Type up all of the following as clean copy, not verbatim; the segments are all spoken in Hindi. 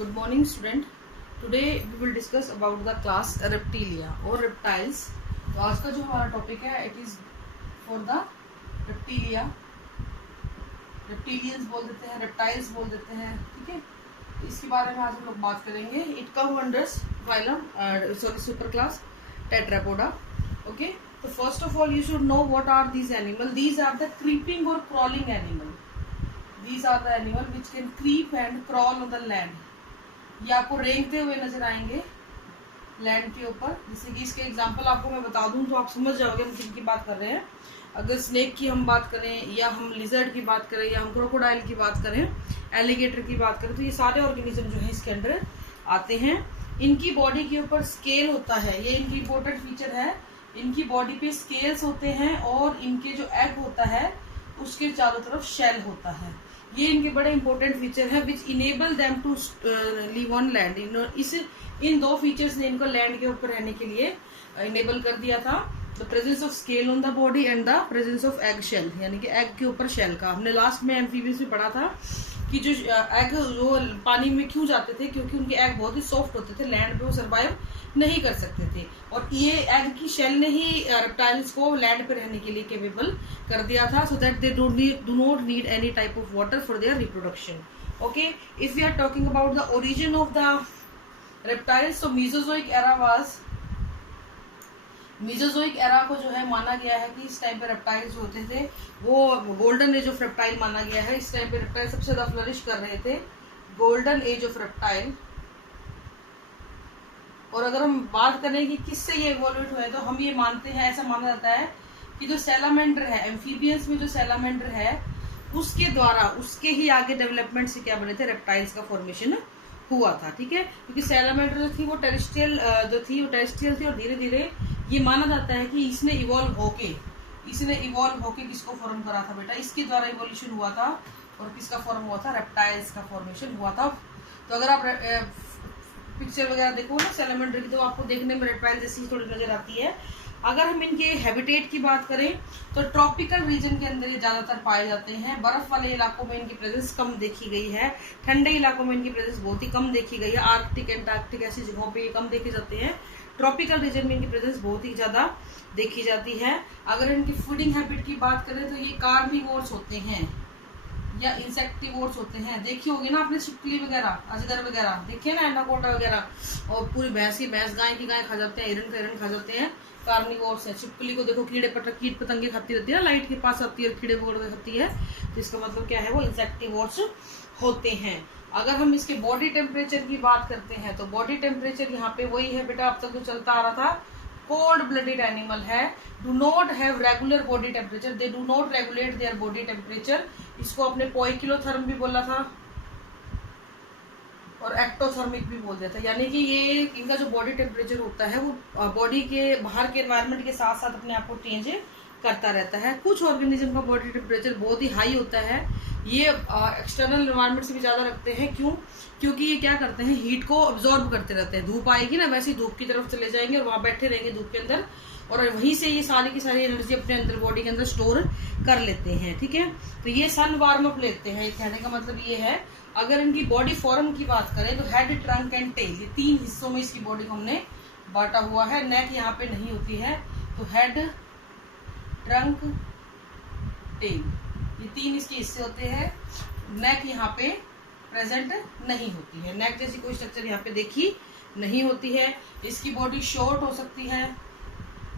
Good morning, student. Today we will discuss about the class reptilia or reptiles. तो आज का जो हमारा टॉपिक है it is for the reptilia. Reptilians बोल देते हैं, रेप्टाइल्स बोल देते हैं. ठीक है, इसके बारे में आज हम लोग बात करेंगे. It come unders phylum super class Tetrapoda. Okay, तो first of all you should know what are these animal. These are the creeping और crawling animal. These are the animal which can creep and crawl on the land. ये आपको रेंगते हुए नजर आएंगे लैंड के ऊपर. जैसे कि इसके एग्जांपल आपको मैं बता दूं तो आप समझ जाओगे हम किन की बात कर रहे हैं. अगर स्नेक की हम बात करें या हम लिजर्ड की बात करें या हम क्रोकोडाइल की बात करें, एलिगेटर की बात करें, तो ये सारे ऑर्गेनिज्म जो है इसके अंडर आते हैं. इनकी बॉडी के ऊपर स्केल होता है, ये इनकी इंपॉर्टेंट फीचर है. इनकी बॉडी पे स्केल्स होते हैं और इनके जो एग होता है उसके चारों तरफ शेल होता है. ये इनके बड़े इंपॉर्टेंट फीचर है which enable them to live on land. इन दो फीचर्स ने इनको लैंड के ऊपर रहने के लिए इनेबल कर दिया था. The presence of scale on the body and the presence of egg shell, यानी कि एग के ऊपर शेल का. हमने लास्ट में एम्फीबियंस में पढ़ा था कि जो एग जो पानी में क्यों जाते थे, क्योंकि उनके एग बहुत ही सॉफ्ट होते थे, लैंड पे वो सर्वाइव नहीं कर सकते थे. और ये एग की शेल ने ही रेप्टाइल्स को लैंड पे रहने के लिए केपेबल कर दिया था, so that they do not need any type of water for their reproduction. Okay, if we are talking about the origin of the reptiles, तो मीजोजोइक एरा को जो है माना गया है कि इस टाइम पे रेप्टाइल्स जो होते थे वो गोल्डन एज ऑफ रेप्टाइल माना गया है. इस टाइम पे रेप्टाइल सबसे ज्यादा फ्लरिश कर रहे थे, गोल्डन एज ऑफ रेप्टाइल. और अगर हम बात करें कि किससे ये इवोल्व हुए, तो हम ये मानते हैं, ऐसा माना जाता है कि जो सैलामेंडर है, एम्फीबियंस में जो सैलामेंडर है उसके द्वारा, उसके ही आगे डेवलपमेंट से क्या बने थे, रेप्टाइल्स का फॉर्मेशन हुआ था. ठीक है, क्योंकि सैलामेंडर जो थी वो टेरेस्ट्रियल थी और धीरे धीरे ये माना जाता है कि इसने इवॉल्व होके किसको फॉर्म करा था बेटा, इसके द्वारा इवोल्यूशन हुआ था. और किसका फॉर्म हुआ था, रेप्टाइल्स का फॉर्मेशन हुआ था. तो अगर आप पिक्चर वगैरह देखो ना सैलामेंडर की, तो आपको देखने में रेप्टाइल जैसी थोड़ी नजर आती है. अगर हम इनके हैबिटेट की बात करें तो ट्रॉपिकल रीजन के अंदर ये ज्यादातर पाए जाते हैं. बर्फ वाले इलाकों में इनकी प्रेजेंस कम देखी गई है, ठंडे इलाकों में इनकी प्रेजेंस बहुत ही कम देखी गई है. आर्कटिक, एंटार्क्टिक ऐसी जगहों पे ये कम देखे जाते हैं. ट्रॉपिकल रीजन में इनकी प्रेजेंस बहुत ही ज्यादा देखी जाती है. अगर इनकी फूडिंग हैबिट की बात करें तो ये कार्निवोर्स होते हैं या इंसेक्टिवोर्स होते हैं. देखी होगी ना आपने छिपकली वगैरह, अजगर वगैरह देखे ना, एनाकोंडा वगैरह. और पूरी भैंस गाय की गाय खा जाते हैं, हिरन खा जाते हैं. कार्निवोर्स है. छिपकली को देखो कीट पतंगे खाती रहती है ना, लाइट के पास आती है, कीड़े वगैरह खाती है. तो इसका मतलब क्या है, वो इंसेक्टिवोर्स होते हैं. अगर हम इसके बॉडी टेम्परेचर की बात करते हैं तो बॉडी टेम्परेचर यहाँ पे वही है बेटा, अब तक जो चलता आ रहा था. कोल्ड ब्लडेड एनिमल है, do not have regular body temperature, they do not regulate their body temperature. इसको अपने पोइकिलोथर्म भी बोला था और एक्टोथर्मिक भी बोल दिया था. यानी कि ये इनका जो बॉडी टेम्परेचर होता है वो बॉडी के बाहर के एनवायरनमेंट के साथ साथ अपने आप को चेंज करता रहता है. कुछ ऑर्गेनिज्म का बॉडी टेम्परेचर बहुत ही हाई होता है, ये एक्सटर्नल एनवायरनमेंट से भी ज्यादा रखते हैं. क्यों? क्योंकि ये क्या करते हैं, हीट को अब्जॉर्ब करते रहते हैं. धूप आएगी ना, वैसे ही धूप की तरफ चले जाएंगे और वहां बैठे रहेंगे धूप के अंदर, और वहीं से ये सारी की सारी एनर्जी अपने अंदर बॉडी के अंदर स्टोर कर लेते हैं. ठीक है, तो ये सन वार्म अप लेते हैं. कहने का मतलब ये है. अगर इनकी बॉडी फॉर्म की बात करें तो हेड, ट्रंक एंड टेल, ये 3 हिस्सों में इसकी बॉडी को हमने बांटा हुआ है. नेक यहाँ पे नहीं होती है, तो हेड, ट्रंक, टेल, ये 3 इसके हिस्से होते हैं. नेक यहाँ पे प्रेजेंट नहीं होती है, नेक जैसी कोई स्ट्रक्चर यहाँ पे देखी नहीं होती है. इसकी बॉडी शॉर्ट हो सकती है,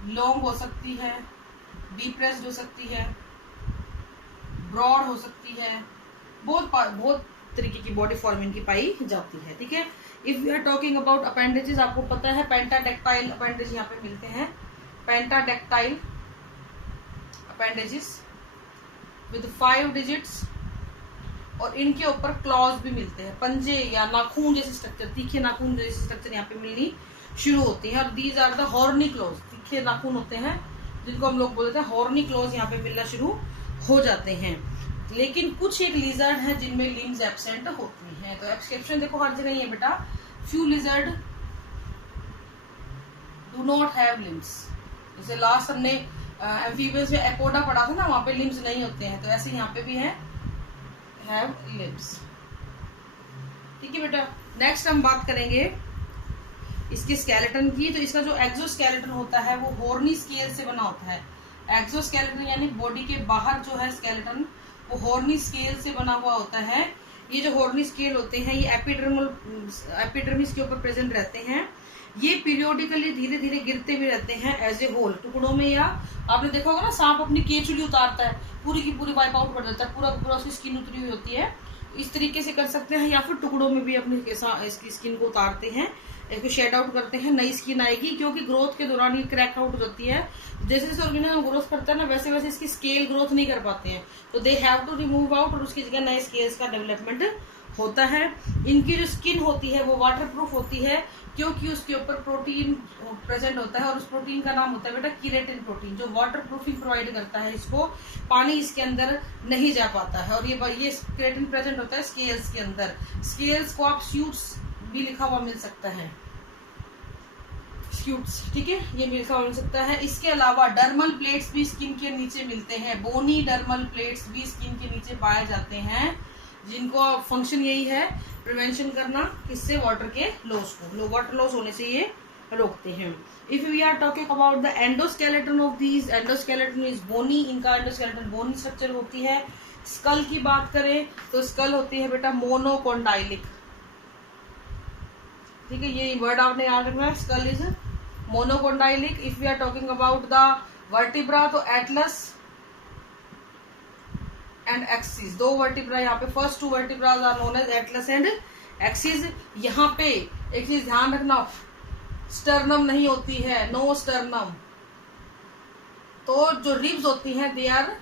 लॉन्ग हो सकती है, डीप्रेस्ड हो सकती है, ब्रॉड हो सकती है. बहुत तरीके की बॉडी फॉर्म इनकी पाई जाती है. ठीक है, if we are talking about appendages, आपको पता है पेंटाडेक्टाइल अपेंडेज यहाँ पे मिलते हैं. पेंटाडेक्टाइल अपेंडेजेस विद 5 डिजिट्स, और इनके ऊपर क्लॉज भी मिलते हैं, पंजे या नाखून जैसे स्ट्रक्चर, तीखे नाखून जैसे स्ट्रक्चर यहाँ पे मिलनी शुरू होती है. और these are the horny claws, तीखे नाखून होते हैं जिनको हम लोग बोलते हैं हॉर्नी क्लॉज, यहाँ पे मिलना शुरू हो जाते हैं. लेकिन कुछ एक लिजर्ड है जिनमें लिम्स एब्सेंट होती हैं. तो एक्सेप्शन देखो हर जगह ही है बेटा. Few lizard do not have limbs. जैसे लास्ट हमने एम्फीबियंस में एपोडा पढ़ा था ना, वहां पे लिम्स नहीं होते हैं, तो ऐसे यहाँ पे भी है हैव लिम्स. ठीक है बेटा। नेक्स्ट हम बात करेंगे इसके स्केलेटन की। तो इसका जो एक्सोस्केलेटन होता है वो हॉर्नी स्केल से बना होता है। एक्सोस्केलेटन यानी बॉडी के बाहर जो है स्केलेटन वो हॉर्नी स्केल से बना हुआ होता है। ये जो हॉर्नी स्केल होते हैं ये एपिडर्मिस के ऊपर प्रेजेंट रहते हैं। ये पीरियोडिकली धीरे धीरे गिरते भी रहते हैं एज ए होल, टुकड़ों में, या आपने देखा होगा ना सांप अपनी केचुली उतारता है, पूरी की पूरी वाइप आउट कर देता है, पूरा पूरा उसकी स्किन उतरी हुई होती है। इस तरीके से कर सकते हैं, या फिर टुकड़ों में भी अपनी इसकी स्किन को उतारते हैं, इसको शेड आउट करते हैं, नई स्किन आएगी। क्योंकि ग्रोथ के दौरान ये क्रैक आउट हो जाती है। जैसे जैसे ऑर्गेनिज्म ग्रोथ करता है ना वैसे वैसे इसकी स्केल ग्रोथ नहीं कर पाते हैं, तो they have to remove out और उसकी जगह नए स्केल्स का डेवलपमेंट होता है। इनकी जो स्किन होती है वो वाटर प्रूफ होती है क्योंकि उसके ऊपर प्रोटीन प्रेजेंट होता है और उस प्रोटीन का नाम होता है बेटा केराटिन प्रोटीन, जो वाटर प्रूफिंग प्रोवाइड करता है इसको, पानी इसके अंदर नहीं जा पाता है। और ये केराटिन प्रेजेंट होता है स्केल्स के अंदर। स्केल्स को आप स्यूट्स भी लिखा हुआ मिल सकता है, स्यूट्स, ठीक है, ये लिखा हुआ मिल सकता है। इसके अलावा डर्मल प्लेट्स भी स्किन के नीचे मिलते हैं। बोनी डर्मल प्लेट्स भी स्किन के नीचे पाए जाते हैं, जिनको फंक्शन यही है प्रिवेंशन करना, किससे, वाटर के लॉस को, वाटर लॉस होने से ये रोकते हैं। If we are talking about the endoskeleton of these, endoskeleton is bony, इनका एंडोस्केलेटन बोनी स्ट्रक्चर होती है। स्कल की बात करें तो स्कल होती है बेटा मोनोकोंडाइलिक, ठीक है, ये वर्ड आपने याद रखना है, skull is monocondylic. If we are talking about the vertebra तो एटलस एंड एक्सिस, दो वर्टिब्रा यहाँ पे, first two vertebras are known as atlas and axis. यहाँ पे एक चीज ध्यान रखना, स्टर्नम नहीं होती है, नो स्टर्नम। तो जो रिब्स होती हैं दे आर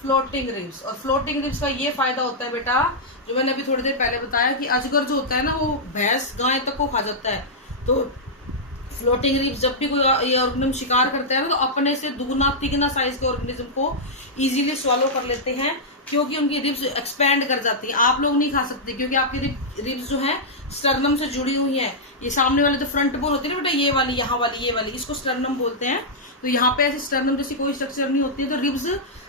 फ्लोटिंग रिब्स, और फ्लोटिंग रिब्स का ये फायदा होता है बेटा, जो मैंने अभी थोड़ी देर पहले बताया कि अजगर जो होता है ना वो भैंस गाय तक को खा जाता है। तो फ्लोटिंग रिब्स जब भी कोई ये ऑर्गेनिज्म शिकार करता है ना तो अपने से दुगना तिगना साइज के ऑर्गेनिज्म को इजीली स्वालो कर लेते हैं, क्योंकि उनकी रिब्स एक्सपैंड कर जाती है। आप लोग नहीं खा सकते क्योंकि आपकी रिब्स जो है स्टर्नम से जुड़ी हुई है। ये सामने वाले जो फ्रंट बोन होती है ना बेटा, ये वाली, यहाँ वाली, ये वाली, इसको स्टर्नम बोलते हैं। तो यहाँ पे ऐसे स्टर्नम जैसी कोई स्ट्रक्चर नहीं होती है, तो रिब्स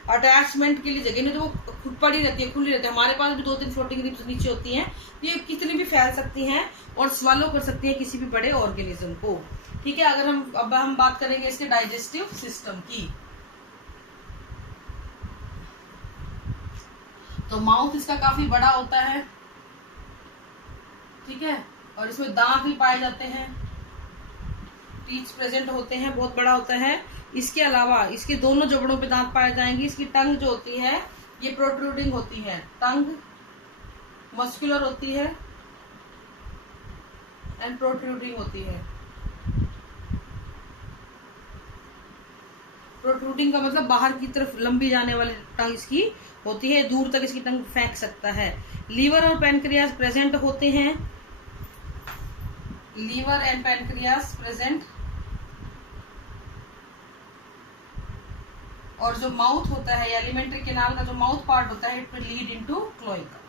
अटैचमेंट के लिए जगह नहीं, तो वो खुद पड़ी रहती है, खुली रहती है। हमारे पास भी 2-3 फ्लोटिंग रिब्स नीचे होती हैं, ये कितनी भी फैल सकती हैं और स्वालो कर सकती हैं किसी भी बड़े ऑर्गेनिज्म को, ठीक है। अगर हम बात करेंगे इसके डाइजेस्टिव सिस्टम की, तो माउथ इसका काफी बड़ा होता है, ठीक है, और इसमें दांत भी पाए जाते हैं, टीथ प्रेजेंट होते हैं, बहुत बड़ा होता है। इसके अलावा इसके दोनों जबड़ों पे दांत पाए जाएंगे। इसकी टंग जो होती है ये प्रोट्रूडिंग होती है, टंग मस्कुलर होती है एंड प्रोट्रूडिंग होती है। प्रोट्रूडिंग का मतलब बाहर की तरफ लंबी जाने वाली टंग इसकी होती है, दूर तक इसकी टंग फेंक सकता है। लीवर और पैनक्रियास प्रेजेंट होते हैं, लीवर एंड पैनक्रियास प्रेजेंट। और जो माउथ होता है, एलिमेंट्री कैनाल का जो माउथ पार्ट होता है, it will lead into cloaca.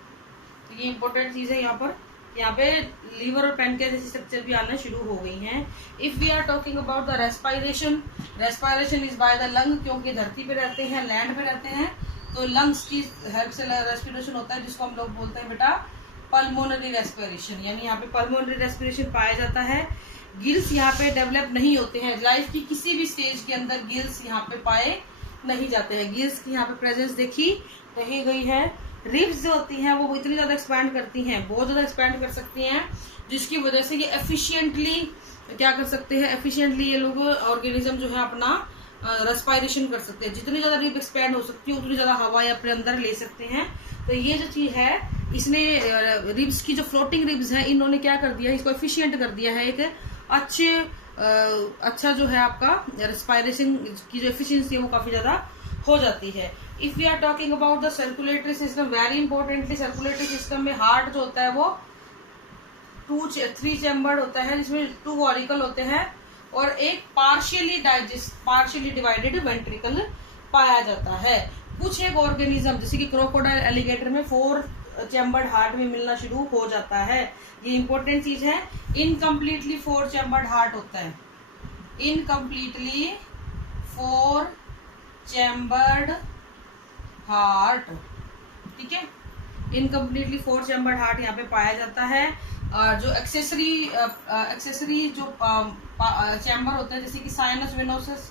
तो ये इंपॉर्टेंट चीज है यहाँ पर। यहाँ पे लीवर और पैनक्रियास जैसी स्ट्रक्चर भी आना शुरू हो गई हैं। If we are talking about the respiration, respiration is by the lung, क्योंकि धरती पे रहते हैं, लैंड पे रहते हैं, तो लंग्स की हेल्प से रेस्पिरेशन होता है, जिसको हम लोग बोलते हैं बेटा पल्मोनरी रेस्पिरेशन, यानी यहाँ पे पल्मोनरी रेस्पिरेशन पाया जाता है। गिल्स यहाँ पे डेवलप नहीं होते हैं, लाइफ की किसी भी स्टेज के अंदर गिल्स यहाँ पे पाए नहीं जाते हैं। गिल्स की यहाँ पे प्रेजेंस देखी रही गई है। रिब्स जो होती हैं वो इतनी ज्यादा एक्सपैंड करती हैं, बहुत ज्यादा एक्सपैंड कर सकती हैं, जिसकी वजह से ये एफिशिएंटली क्या कर सकते हैं, एफिशिएंटली ये लोग ऑर्गेनिज्म जो है अपना रेस्पायरेशन कर सकते हैं। जितनी ज्यादा रिब एक्सपैंड हो सकती है उतनी ज्यादा हवा अपने अंदर ले सकते हैं। तो ये जो चीज है, इसने रिब्स की जो फ्लोटिंग रिब्स है इन्होंने क्या कर दिया, इसको एफिशिएंट कर दिया है, एक अच्छा जो है आपका रेस्पायरेशन की जो एफिशिएंसी है वो काफी ज्यादा हो जाती है। If we are talking about the circulatory system, very importantly circulatory system में हार्ट जो होता है वो 3 चैम्बर्ड होता है, जिसमें 2 ऑरिकल होते हैं और एक पार्शियली डिवाइडेड वेंट्रिकल पाया जाता है। कुछ एक ऑर्गेनिज्म जैसे कि क्रोकोडाइल, एलिगेटर में 4 चैम्बर्ड हार्ट में मिलना शुरू हो जाता है। ये इंपॉर्टेंट चीज है। इनकम्प्लीटली 4 चैम्बर्ड हार्ट होता है, इनकम्प्लीटली 4 चैम्बर्ड हार्ट, ठीक है। इनकम्प्लीटली 4 चैम्बर्ड हार्ट यहाँ पे पाया जाता है। जो एक्सेसरी जो चैम्बर होते हैं जैसे कि साइनस वेनोसस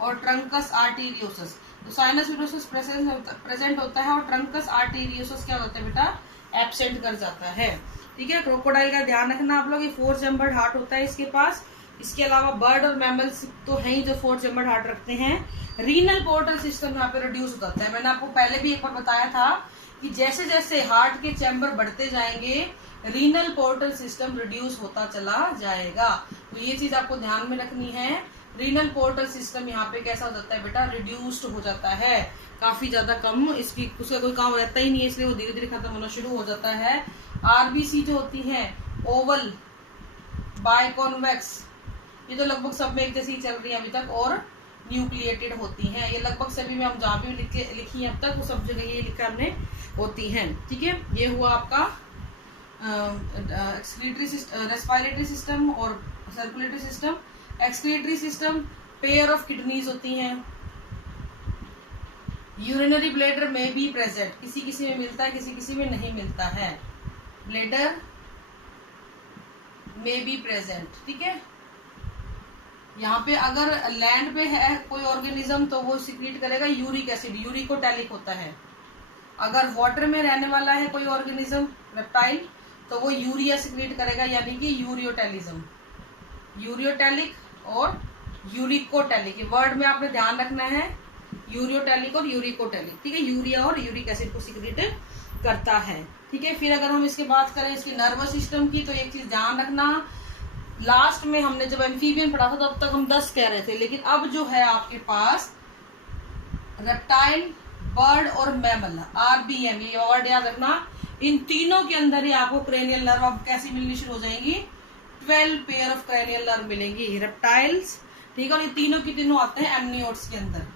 और ट्रंकस आर्टेरियोसस, तो साइनस वेनोसस प्रेजेंट होता है और ट्रंकस आर्टेरियोसस क्या होता है बेटा, एब्सेंट कर जाता है। ठीक है, क्रोकोडाइल का ध्यान रखना आप लोग, ये 4 चैम्बर्ड हार्ट होता है इसके पास। इसके अलावा बर्ड और मैमल्स तो है ही जो 4 चैम्बर्ड हार्ट रखते हैं। रीनल पोर्टल सिस्टम यहाँ पे रिड्यूस हो जाता है। मैंने आपको पहले भी एक बार बताया था कि जैसे जैसे हार्ट के चैम्बर बढ़ते जाएंगे रीनल पोर्टल सिस्टम रिड्यूस होता चला जाएगा। तो ये चीज आपको ध्यान में रखनी है। रीनल पोर्टल सिस्टम यहाँ पे कैसा हो जाता है बेटा, रिड्यूस्ड हो जाता है, काफी ज्यादा कम, इसकी उसका कोई काम रहता ही नहीं है, इसलिए वो धीरे धीरे खत्म होना शुरू हो जाता है। आरबीसी जो होती है ओवल, बायकॉन्वेक्स, ये तो लगभग सब में एक जैसी चल रही है अभी तक, और न्यूक्लिएटेड होती हैं। ये लगभग सभी में हम जहाँ भी लिखी है अब तक वो सब जगह ये लिखा हमने होती हैं। ठीक है, ये हुआ आपका एक्सक्रीटरी सिस्टम, रेस्पिरेटरी सिस्टम और circulatory system. Excretory system pair of kidneys होती हैं। यूरिनरी ब्लैडर में भी प्रेजेंट, किसी किसी में मिलता है किसी किसी में नहीं मिलता है। ब्लैडर में भी प्रेजेंट। ठीक है, यहाँ पे अगर लैंड पे है कोई ऑर्गेनिज्म तो वो सिक्रीट करेगा यूरिक एसिड, यूरिकोटैलिक होता है। अगर वाटर में रहने वाला है कोई ऑर्गेनिज्म रेप्टाइल तो वो यूरिया सिक्रीट करेगा, यानी कि यूरियोटैलिज्म। यूरियोटैलिक और यूरिकोटैलिक, ये वर्ड में आपने ध्यान रखना है, यूरियोटैलिक और यूरिकोटैलिक। ठीक है, यूरिया और यूरिक एसिड को सिक्रीट करता है। ठीक है, फिर अगर हम इसकी बात करें इसकी नर्वस सिस्टम की, तो एक चीज ध्यान रखना, लास्ट में हमने जब एम्फीबियन पढ़ा था तब तक हम 10 कह रहे थे, लेकिन अब जो है आपके पास रेप्टाइल, बर्ड और मैमल, आरबीएम, ये वर्ड याद रखना, इन तीनों के अंदर ही आपको क्रेनियल नर्व अब कैसी मिलनी शुरू हो जाएंगी, 12 पेयर ऑफ क्रेनियल नर्व मिलेंगी, रेप्टाइल्स। ठीक है, और ये तीनों की तीनों आते हैं एमनियोट्स के अंदर।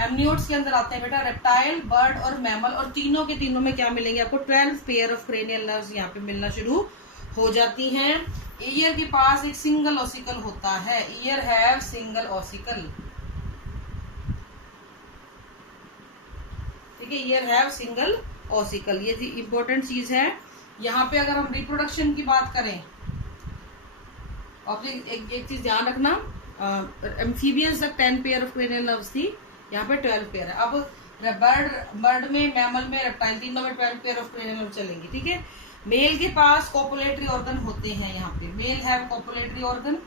एमनियोट्स के अंदर आते हैं बेटा रेप्टाइल, बर्ड और मैमल, और तीनों के तीनों में क्या मिलेंगे आपको, 12 पेयर ऑफ क्रेनियल नर्व्स यहाँ पे मिलना शुरू हो जाती हैं। ईयर के पास एक सिंगल ऑसिकल होता है, ईयर हैव सिंगल ऑसिकल। ठीक है, ईयर हैव सिंगल ऑसिकल, ये इंपॉर्टेंट चीज है। यहाँ पे अगर हम रिप्रोडक्शन की बात करें, और एक चीज ध्यान रखना, एम्फीबियंस तक 10 पेयर ऑफ क्रेनियल नर्व्स थी, यहाँ पे 12 पेयर है। अब बर्ड में, मैमल में, रेप्टाइल, तीनों में 12 पेयर ऑफ क्रेनियल नर्व चलेंगी। ठीक है, मेल के पास कॉपुलेटरी ऑर्गन होते हैं, यहाँ पे male have copulatory organ.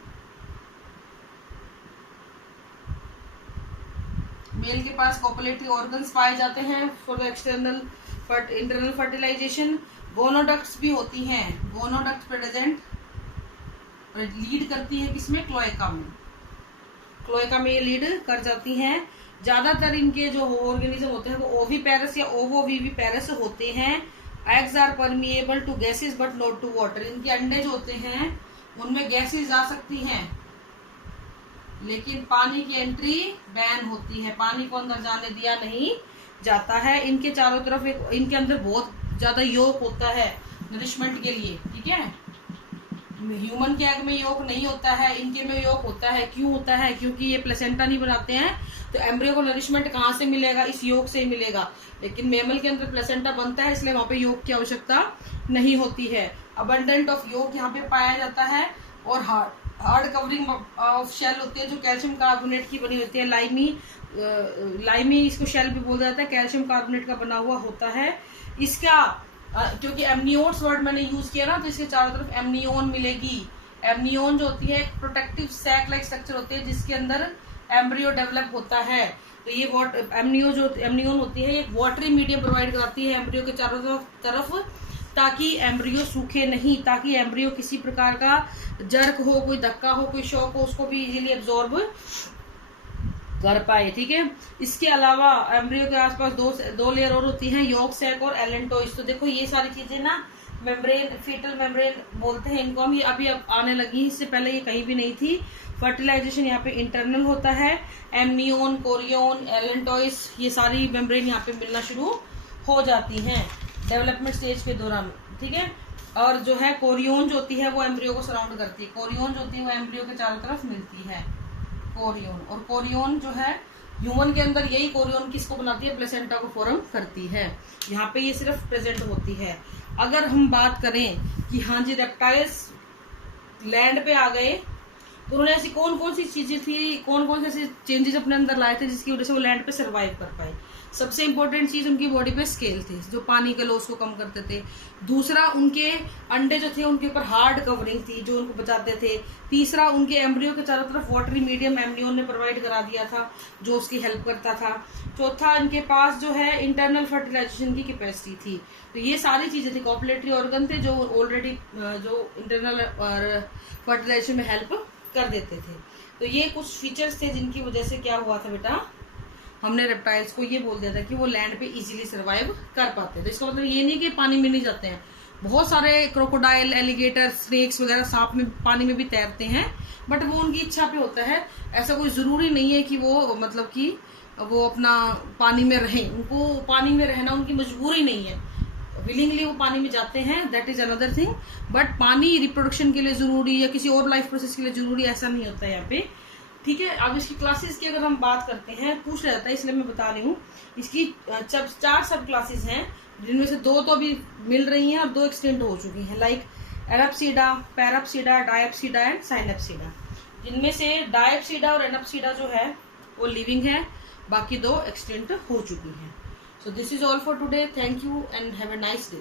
Male के पास कॉपुलेटरी ऑर्गन्स पाए जाते हैं for external internal fertilization. Gonoducts भी होती हैं, गोनोडक्ट प्रेजेंट, लीड करती है किसमें, क्लोएका में, क्लोएका में ये लीड कर जाती हैं। ज्यादातर इनके जो ऑर्गेनिज्म होते हैं वो ओविपेरस या ओवोविविपेरस होते हैं। Eggs are permeable to gases but not to water, इनके अंडे जो होते हैं उनमें गैसेस जा सकती हैं लेकिन पानी की एंट्री बैन होती है, पानी को अंदर जाने दिया नहीं जाता है। इनके चारों तरफ इनके अंदर बहुत ज्यादा योग होता है नरिशमेंट के लिए। ठीक है, ह्यूमन के एग में योग नहीं होता है, इनके में योग होता है। क्यों होता है, क्योंकि ये प्लेसेंटा नहीं बनाते हैं, तो एम्ब्रियो को नरिशमेंट कहाँ से मिलेगा, इस योग से ही मिलेगा। लेकिन मेमल के अंदर प्लेसेंटा बनता है, इसलिए वहां पे योग की आवश्यकता नहीं होती है। अबंडेंट ऑफ योग यहाँ पे पाया जाता है। और हार्ड कवरिंग ऑफ शेल होती है जो कैल्शियम कार्बोनेट की बनी होती है, लाइमी इसको शेल भी बोला जाता है, कैल्शियम कार्बोनेट का बना हुआ होता है। इसका क्योंकि एमनियोट्स वर्ड मैंने यूज किया ना, तो इसके चारों तरफ एमनियोन मिलेगी। एमनियोन जो होती है एक प्रोटेक्टिव सैक लाइक स्ट्रक्चर होती है जिसके अंदर एम्ब्रियो डेवलप होता है। तो ये एमनियोन होती है, एक वाटरी मीडियम प्रोवाइड कराती है एम्ब्रियो के चारों तरफ, ताकि एम्ब्रियो सूखे नहीं, ताकि एम्ब्रियो किसी प्रकार का जर्क हो, कोई धक्का हो, कोई शॉक हो, उसको भी इजीली एब्जॉर्ब कर पाए। ठीक है, इसके अलावा एम्ब्रियो के आसपास दो लेयर और होती हैं, यॉर्क सैक और एलेंटोइस। तो देखो ये सारी चीजें ना मेम्ब्रेन, फीटल मेम्ब्रेन बोलते हैं इनको हम, ये अभी अब आने लगी, इससे पहले ये कहीं भी नहीं थी। फर्टिलाइजेशन यहाँ पे इंटरनल होता है, एमनियोन, कोरियोन, एलेंटोइस, ये सारी मेम्ब्रेन यहाँ पे मिलना शुरू हो जाती हैं डेवलपमेंट स्टेज के दौरान। ठीक है, और जो है कोरियोन जो होती है वो एम्ब्रियो को सराउंड करती है, कोरियोन जो होती है वो एम्ब्रियो के चारों तरफ मिलती है, कोरियोन। और कोरियोन जो है ह्यूमन के अंदर यही कोरियन किसको बनाती है, प्लेसेंटा को फॉर्म करती है। यहाँ पे ये सिर्फ प्रेजेंट होती है। अगर हम बात करें कि हाँ जी रेप्टाइल्स लैंड पे आ गए तो उन्होंने ऐसी कौन कौन सी चीजें थी, कौन कौन से ऐसे चेंजेस अपने अंदर लाए थे जिसकी वजह से वो लैंड पे सरवाइव कर पाए। सबसे इंपॉर्टेंट चीज उनकी बॉडी पे स्केल थे जो पानी के लॉस को कम करते थे। दूसरा उनके अंडे जो थे उनके ऊपर हार्ड कवरिंग थी जो उनको बचाते थे। तीसरा उनके एम्ब्रियो के चारों तरफ वाटरी मीडियम एम्ब्रियो ने प्रोवाइड करा दिया था जो उसकी हेल्प करता था। चौथा इनके पास जो है इंटरनल फर्टिलाइजेशन की कैपेसिटी थी। तो ये सारी चीजें थी, कॉपुलेटरी ऑर्गन थे जो ऑलरेडी जो इंटरनल फर्टिलाइजेशन में हेल्प कर देते थे। तो ये कुछ फीचर्स थे जिनकी वजह से क्या हुआ था बेटा, हमने रेप्टाइल्स को ये बोल दिया था कि वो लैंड पे इजीली सरवाइव कर पाते हैं। तो इसका मतलब ये नहीं कि पानी में नहीं जाते हैं, बहुत सारे क्रोकोडाइल, एलिगेटर, स्नेक्स वगैरह सांप में पानी में भी तैरते हैं, बट वो उनकी इच्छा पे होता है। ऐसा कोई जरूरी नहीं है कि वो मतलब कि वो अपना पानी में रहें, उनको पानी में रहना उनकी मजबूरी नहीं है, विलिंगली वो पानी में जाते हैं, that is another thing. But पानी रिप्रोडक्शन के लिए जरूरी या किसी और लाइफ प्रोसेस के लिए जरूरी ऐसा नहीं होता है यहाँ पे, ठीक है। अब इसकी क्लासेस की अगर हम बात करते हैं, पूछ रहा था इसलिए मैं बता रही हूँ। इसकी 4 सब क्लासेस हैं जिनमें से 2 तो अभी मिल रही हैं और 2 एक्सटेंड हो चुकी हैं, लाइक एनाप्सीडा, पैराप्सीडा, डायप्सीडा एंड साइनेप्सीडा। जिनमें से डायप्सीडा और एनाप्सीडा जो है वो लिविंग है, बाकी 2 एक्सटेंड हो चुकी हैं। So this is all for today. Thank you and have a nice day.